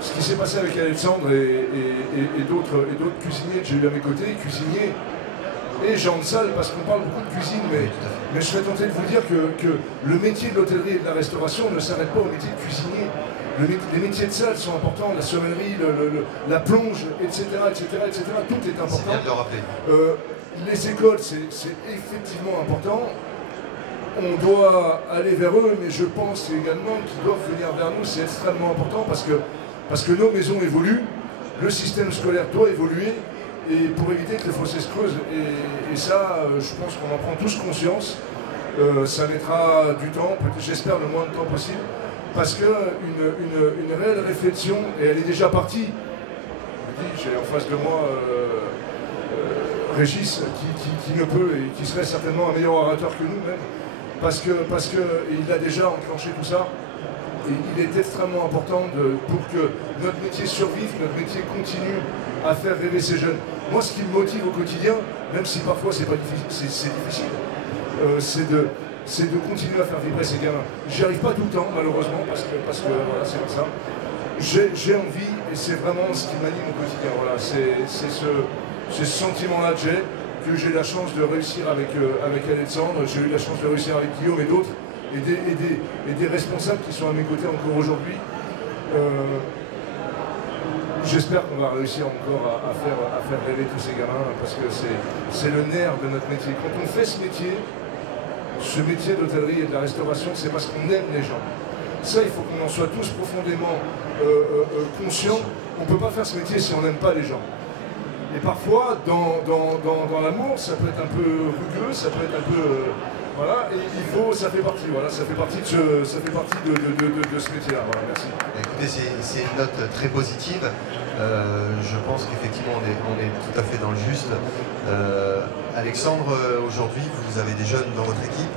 Ce qui s'est passé avec Alexandre et d'autres cuisiniers que j'ai eu à mes côtés, cuisiniers et gens de salle, parce qu'on parle beaucoup de cuisine, mais je serais tenté de vous dire que le métier de l'hôtellerie et de la restauration ne s'arrête pas au métier de cuisinier. Les métiers de salle sont importants, la sommellerie, la plonge, etc., tout est important. C'est bien de le rappeler. Les écoles, c'est effectivement important. On doit aller vers eux, mais je pense également qu'ils doivent venir vers nous, c'est extrêmement important parce que nos maisons évoluent, le système scolaire doit évoluer, et pour éviter que les fossés se creusent. Et ça, je pense qu'on en prend tous conscience. Ça mettra du temps, j'espère le moins de temps possible, parce qu'une réelle réflexion, et elle est déjà partie. J'ai en face de moi Régis, qui ne peut, et qui serait certainement un meilleur orateur que nous même, parce qu'il a déjà enclenché tout ça. Et il est extrêmement important pour que notre métier survive, notre métier continue à faire rêver ces jeunes. Moi, ce qui me motive au quotidien, même si parfois c'est difficile, c'est de continuer à faire vibrer ces gamins. J'y arrive pas tout le temps, malheureusement, parce que voilà, c'est comme ça. J'ai envie, et c'est vraiment ce qui m'anime au quotidien. Voilà, c'est ce sentiment-là que j'ai la chance de réussir avec Alexandre, j'ai eu la chance de réussir avec Guillaume et d'autres, et des responsables qui sont à mes côtés encore aujourd'hui. J'espère qu'on va réussir encore à faire rêver tous ces gamins, parce que c'est le nerf de notre métier. Quand on fait ce métier d'hôtellerie et de la restauration, c'est parce qu'on aime les gens. Ça, il faut qu'on en soit tous profondément conscients. On ne peut pas faire ce métier si on n'aime pas les gens. Et parfois, dans l'amour, ça peut être un peu rugueux, ça peut être un peu... voilà, et ça fait partie, voilà, ça fait partie de ce métier-là. Voilà, merci. Écoutez, c'est une note très positive. Je pense qu'effectivement, on est tout à fait dans le juste. Alexandre, aujourd'hui, vous avez des jeunes dans votre équipe.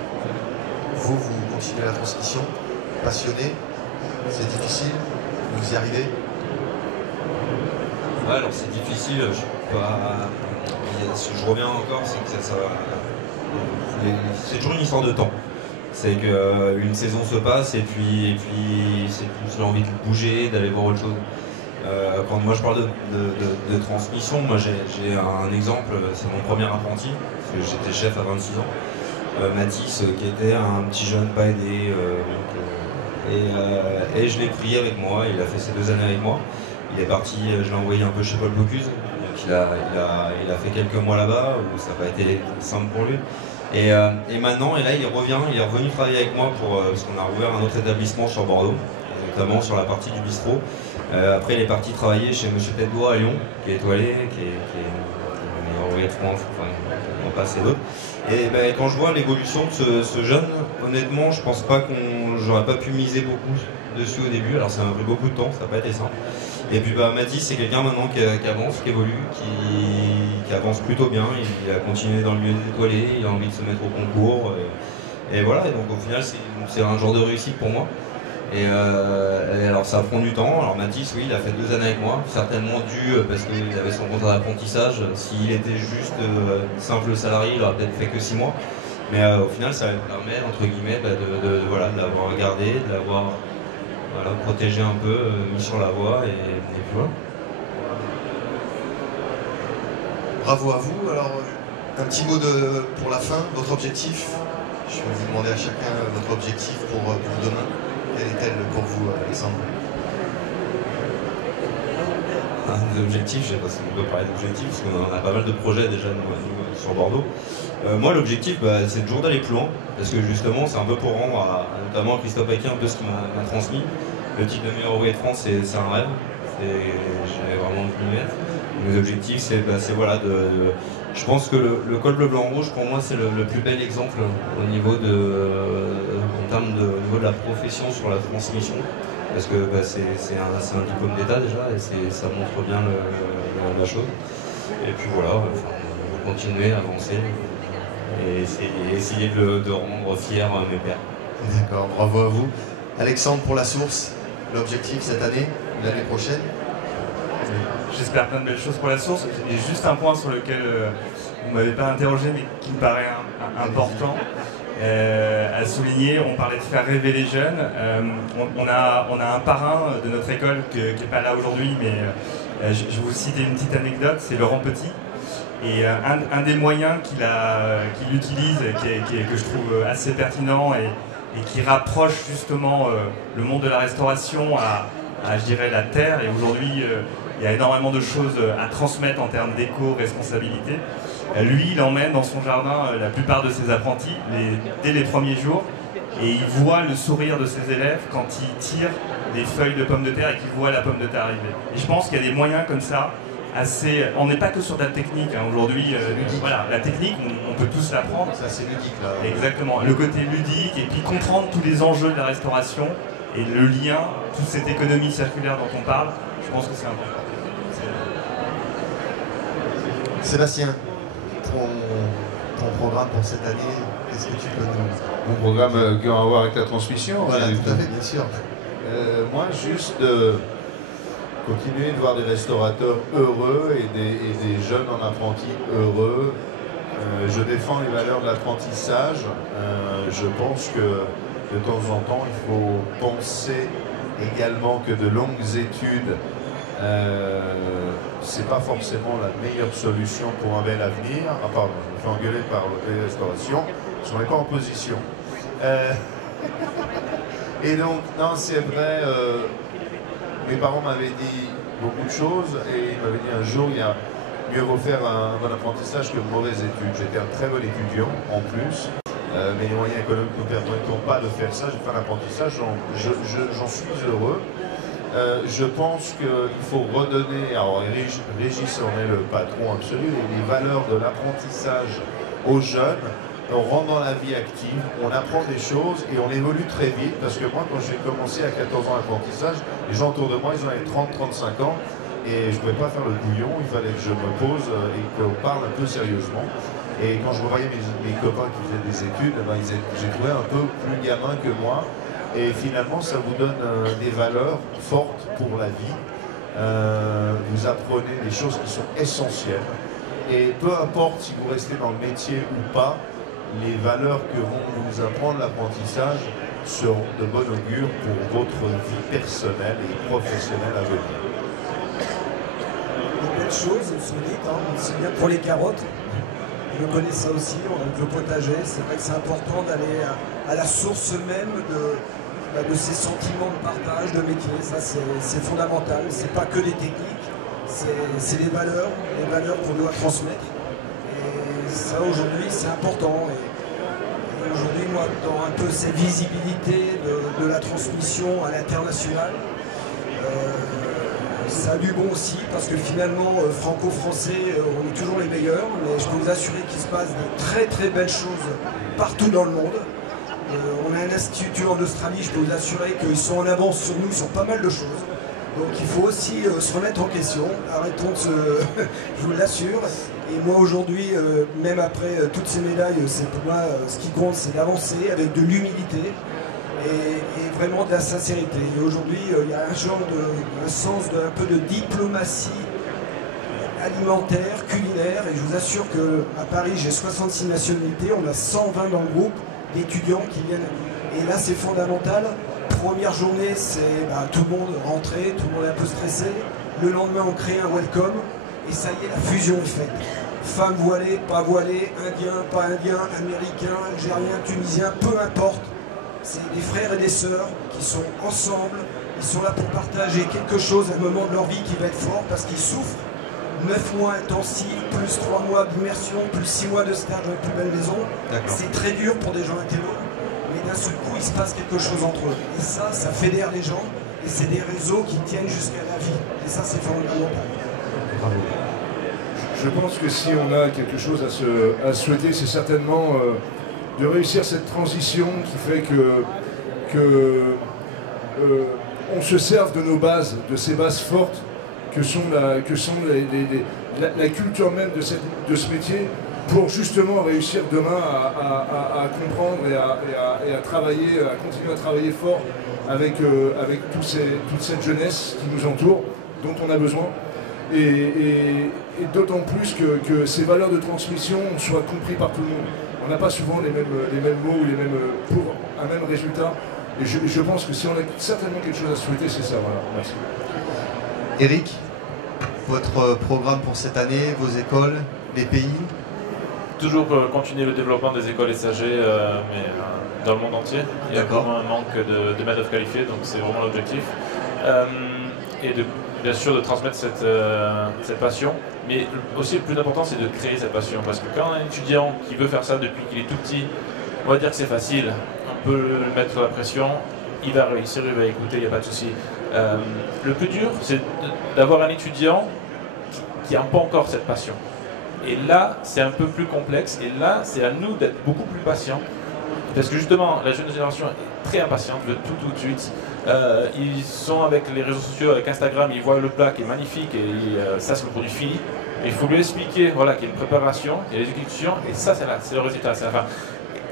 Vous continuez la transmission. Passionné. C'est difficile. Vous y arrivez? Ouais, alors c'est difficile. Je reviens encore, c'est que c'est toujours une histoire de temps. C'est qu'une saison se passe et puis c'est plus l'envie de bouger, d'aller voir autre chose. Quand moi je parle de transmission, moi j'ai un exemple, c'est mon premier apprenti, parce que j'étais chef à 26 ans, Mathis, qui était un petit jeune pas aidé, et je l'ai pris avec moi, il a fait ses 2 années avec moi. Il est parti, je l'ai envoyé un peu chez Paul Bocuse, donc il a fait quelques mois là-bas, où ça n'a pas été simple pour lui. Et maintenant, là il est revenu travailler avec moi parce qu'on a rouvert un autre établissement sur Bordeaux, notamment sur la partie du bistrot. Après il est parti travailler chez Monsieur Tête-Bois à Lyon, qui est étoilé, qui est le meilleur ouvrier de France, enfin on passe et d'autres. Et quand je vois l'évolution de ce jeune, honnêtement je pense pas j'aurais pas pu miser beaucoup dessus au début, alors ça m'a pris beaucoup de temps, ça n'a pas été simple. Et puis Mathis, c'est quelqu'un maintenant qui avance, qui évolue, qui avance plutôt bien. Il a continué dans le milieu des étoilés, il a envie de se mettre au concours. Et voilà, et donc au final, c'est un genre de réussite pour moi. Et alors ça prend du temps. Alors Mathis, oui, il a fait 2 années avec moi, certainement dû parce qu'il avait son contrat d'apprentissage. S'il était juste simple salarié, il aurait peut-être fait que 6 mois. Mais au final, ça me permet, entre guillemets, de l'avoir gardé, de l'avoir... Voilà, protéger un peu, mis sur la voie, et puis voilà. Bravo à vous. Alors, un petit mot pour la fin, votre objectif. Je vais vous demander à chacun votre objectif pour demain. Quel est-elle pour vous, Alexandre? Des objectifs, je sais pas si on peut parler d'objectifs, parce qu'on a pas mal de projets déjà nous, sur Bordeaux. Moi, l'objectif, c'est toujours d'aller plus loin, parce que justement, c'est un peu pour rendre notamment à Christophe Paquet un peu ce qu'il m'a transmis. Le titre de meilleur ouvrier de France, c'est un rêve. j'avais vraiment envie de m'y mettre. Mes objectifs, c'est voilà, je pense que le col bleu blanc rouge, pour moi, c'est le plus bel exemple au niveau en termes de niveau de la profession sur la transmission. Parce que c'est un diplôme d'État déjà, et ça montre bien la chose. Et puis voilà, on va continuer à avancer et essayer de rendre fiers mes pairs. D'accord, bravo à vous. Alexandre, pour la source, l'objectif cette année, l'année prochaine? J'espère plein de belles choses pour la source. Il y a juste un point sur lequel vous ne m'avez pas interrogé, mais qui me paraît important à souligner. On parlait de faire rêver les jeunes. On a un parrain de notre école qui n'est pas là aujourd'hui, mais je vais vous citer une petite anecdote, c'est Laurent Petit. Et un des moyens qu'il utilise, que je trouve assez pertinent et qui rapproche justement le monde de la restauration à je dirais, la terre. Et aujourd'hui, il y a énormément de choses à transmettre en termes d'éco-responsabilité. Lui, il emmène dans son jardin la plupart de ses apprentis dès les premiers jours. Et il voit le sourire de ses élèves quand ils tirent des feuilles de pommes de terre et qu'ils voient la pomme de terre arriver. Et je pense qu'il y a des moyens comme ça. On n'est pas que sur de la technique, hein. Aujourd'hui, voilà, la technique, on peut tous l'apprendre. Ça c'est ludique là. Exactement, le côté ludique et puis comprendre tous les enjeux de la restauration et le lien, toute cette économie circulaire dont on parle, je pense que c'est important. Sébastien, ton programme pour cette année, qu'est-ce que tu peux nous... Mon programme qui a à voir avec la transmission. Voilà, tout à fait, bien sûr. Moi, juste continuer de voir des restaurateurs heureux et des jeunes en apprenti heureux. Je défends les valeurs de l'apprentissage. Je pense que de temps en temps, il faut penser également que de longues études, c'est pas forcément la meilleure solution pour un bel avenir. Ah pardon, je me fais engueuler par l'hôtel restauration, parce qu'on n'est pas en position. Et donc, non, c'est vrai, mes parents m'avaient dit beaucoup de choses et ils m'avaient dit un jour, il y a mieux vaut faire un bon apprentissage que de mauvaises études. J'étais un très bon étudiant en plus, mais les moyens économiques ne nous permettent pas de faire ça. J'ai fait un apprentissage, j'en suis heureux. Je pense qu'il faut redonner, alors Régis en est le patron absolu, les valeurs de l'apprentissage aux jeunes. On rentre dans la vie active, on apprend des choses et on évolue très vite, parce que moi quand j'ai commencé à 14 ans l'apprentissage, les gens autour de moi ils en avaient 30-35 ans et je ne pouvais pas faire le bouillon, il fallait que je me pose et qu'on parle un peu sérieusement. Et quand je voyais mes copains qui faisaient des études, ben, j'ai trouvé un peu plus gamin que moi. Et finalement, ça vous donne des valeurs fortes pour la vie. Vous apprenez des choses qui sont essentielles. Et peu importe si vous restez dans le métier ou pas, les valeurs que vont vous apprendre l'apprentissage seront de bon augure pour votre vie personnelle et professionnelle à venir. Des belles choses sont dites, hein. C'est bien pour les carottes. Je connais ça aussi, avec le potager. C'est vrai que c'est important d'aller à la source même de ces sentiments de partage, de métier. Ça, c'est fondamental. C'est pas que des techniques, c'est les valeurs qu'on doit transmettre. Et ça, aujourd'hui, c'est important. Et aujourd'hui, moi, dans un peu cette visibilité de la transmission à l'international, ça a du bon aussi, parce que finalement, franco-français, on est toujours les meilleurs, mais je peux vous assurer qu'il se passe de très très belles choses partout dans le monde. On a un institut en Australie, je peux vous assurer qu'ils sont en avance sur nous sur pas mal de choses. Donc il faut aussi se remettre en question, arrêtons de se... je vous l'assure. Et moi aujourd'hui, même après toutes ces médailles, c'est pour moi ce qui compte, c'est d'avancer avec de l'humilité et vraiment de la sincérité. Et aujourd'hui, il y a un sens un peu de diplomatie alimentaire, culinaire, et je vous assure qu'à Paris, j'ai 66 nationalités, on a 120 dans le groupe d'étudiants qui viennent. Et là, c'est fondamental. Première journée, c'est tout le monde rentré, tout le monde est un peu stressé. Le lendemain, on crée un welcome, et ça y est, la fusion est faite. Femmes voilées, pas voilées, indiens, pas indiens, américains, algériens, tunisiens, peu importe. C'est des frères et des sœurs qui sont ensemble, ils sont là pour partager quelque chose à un moment de leur vie qui va être fort parce qu'ils souffrent. 9 mois intensifs, plus 3 mois d'immersion, plus 6 mois de stage dans les plus belles maisons. C'est très dur pour des gens intello, mais d'un seul coup, il se passe quelque chose entre eux. Et ça fédère les gens, Et c'est des réseaux qui tiennent jusqu'à la vie. Et ça, c'est fondamental. Bravo. Je pense que si on a quelque chose à souhaiter, c'est certainement de réussir cette transition qui fait on se serve de nos bases, de ces bases fortes que sont la culture même de ce métier, pour justement réussir demain à comprendre et à travailler, à continuer à travailler fort avec toute cette jeunesse qui nous entoure, dont on a besoin. Et d'autant plus que ces valeurs de transmission soient comprises par tout le monde. On n'a pas souvent les mêmes mots ou pour un même résultat. Et je pense que si on a certainement quelque chose à souhaiter, c'est ça. Voilà. Merci. Eric, votre programme pour cette année, vos écoles, les pays? Toujours continuer le développement des écoles SAG, mais dans le monde entier. Il y a vraiment un manque de main-d'œuvre qualifiée, donc c'est vraiment l'objectif. Et bien sûr de transmettre cette passion, mais aussi le plus important c'est de créer cette passion, parce que quand on a un étudiant qui veut faire ça depuis qu'il est tout petit, on va dire que c'est facile, on peut le mettre sous la pression, il va réussir, il va écouter, il n'y a pas de souci. Le plus dur c'est d'avoir un étudiant qui n'a pas encore cette passion. Et là, c'est un peu plus complexe, et là, c'est à nous d'être beaucoup plus patients, parce que justement, la jeune génération est très impatiente, veut tout de suite. Ils sont avec les réseaux sociaux, avec Instagram, ils voient le plat qui est magnifique, et ça, c'est le produit fini. Mais il faut lui expliquer voilà, qu'il y a une préparation, il y a l'exécution, et ça, c'est le résultat, c'est la fin.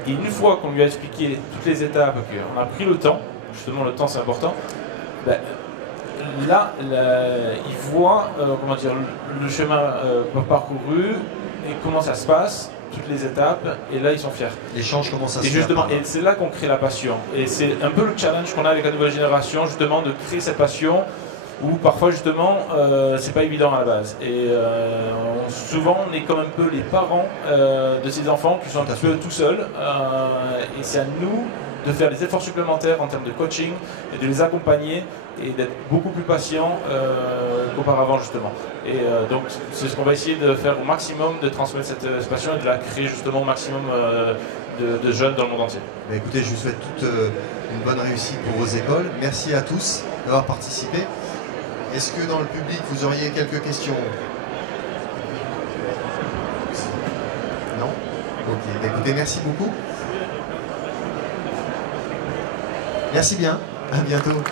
Et une fois qu'on lui a expliqué toutes les étapes, qu'on a pris le temps, justement, le temps, c'est important, ben, là, il voit comment dire, le chemin parcouru et comment ça se passe, toutes les étapes, et là ils sont fiers. L'échange commence à se faire. Justement, et c'est là qu'on crée la passion. Et c'est un peu le challenge qu'on a avec la nouvelle génération, justement, de créer cette passion où parfois justement c'est pas évident à la base. Et souvent on est comme un peu les parents de ces enfants qui sont un petit peu tout seuls. Et c'est à nous de faire des efforts supplémentaires en termes de coaching et de les accompagner et d'être beaucoup plus patients qu'auparavant justement. Et donc c'est ce qu'on va essayer de faire au maximum, de transmettre cette passion et de la créer justement au maximum de jeunes dans le monde entier. Écoutez, je vous souhaite toute une bonne réussite pour vos écoles. Merci à tous d'avoir participé. Est-ce que dans le public vous auriez quelques questions? Non? Ok, écoutez, merci beaucoup. Merci bien, à bientôt.